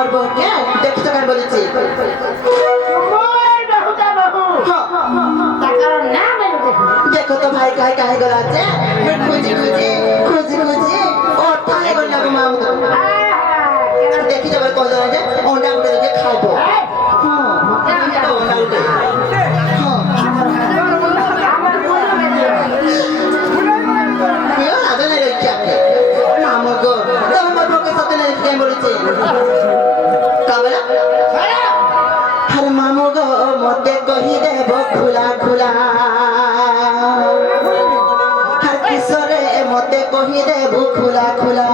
मोर बहू के देखी तो काय बोलेছি देखो तो भाई काहे काहे गला छे खुजी खुजी और थाए गला को माम আর দেখি যাবে কত আছে ওটা উঠে দেখে খাবো হ্যাঁ ওটা উঠে मामू गो मते कही देव खुला खुला हर किशोरे मते कही देव खुला खुला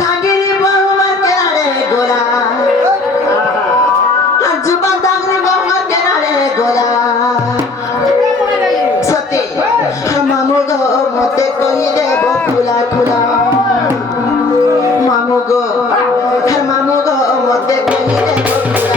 धागिरी बहु मार के रे गोला जुबा धागिरी बहु मार के रे गोला सती मामू गो मते कही देव खुला खुला मामू गो मते कही देव खुला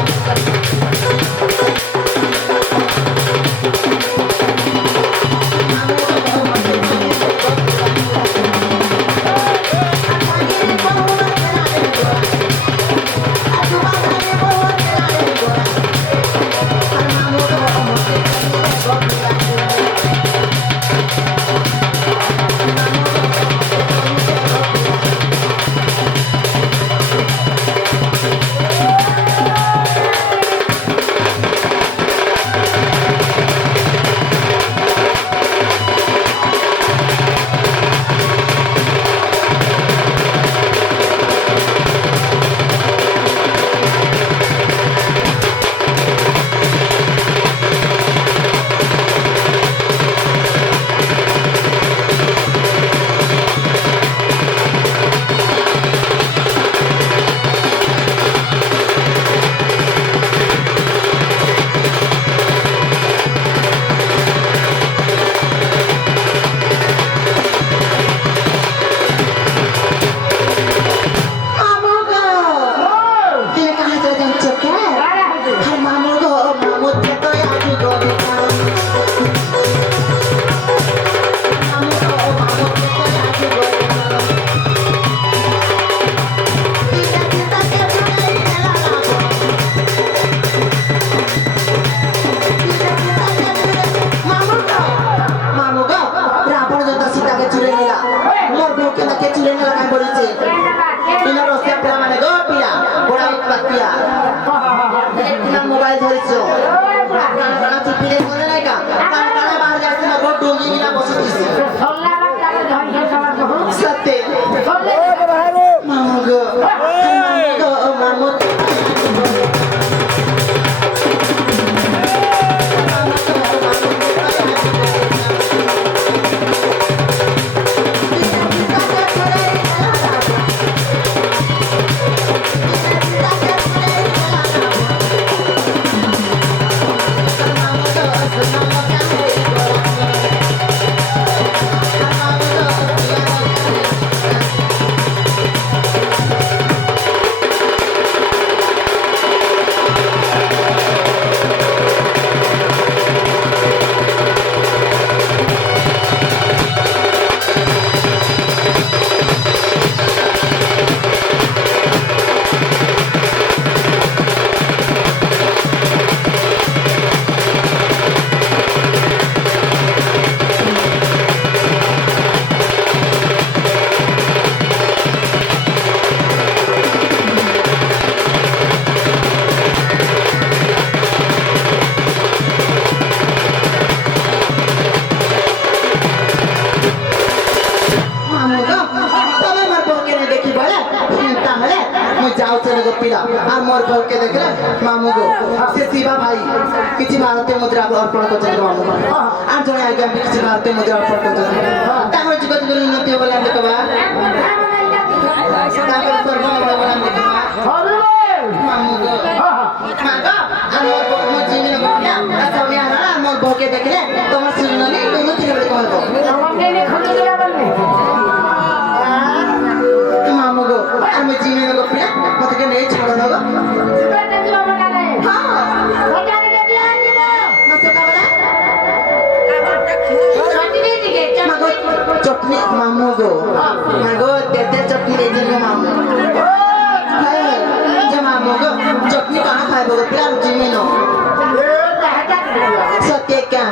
मोबाइल धरिছো ना चिपिले कोने নাই কা কান কানে বাহার যাচ্ছে না গো ডুঙ্গি বিনা বসেছিস সল্লা বাচ্চাকে ধরিয়ে সবার বহু সত্যি মামু গো মামু আর মোর বউকে দেখলে মামু গো সে শিবা ভাই কিছু ভারতীয় মুদ্রা অর্পণ করছে মামু আর জনে আগে আমি কিছু ভারতীয় মুদ্রা অর্পণ করছে তারপর জীবন গুলো উন্নতি বলে আমি কবা তারপর সর্বমঙ্গল বলে আমি কবা মামু গো মাগো আর মোর বউ মোর জীবন গো আর সবে আনা আর মোর বউকে দেখলে তোমার সুন্দরী উন্নতি বলে কইবো আমাকে নে খুলে দিলা বলবে মামু গো আর মোর জীবন গো প্রিয়া মতে কে নেই ছাড়ো না গো चटनी मामू गो मागो ଖାଇବ ପ୍ଲାନ୍ ଯିବିନ ଏ ଯାହା ସତ୍ୟ क्या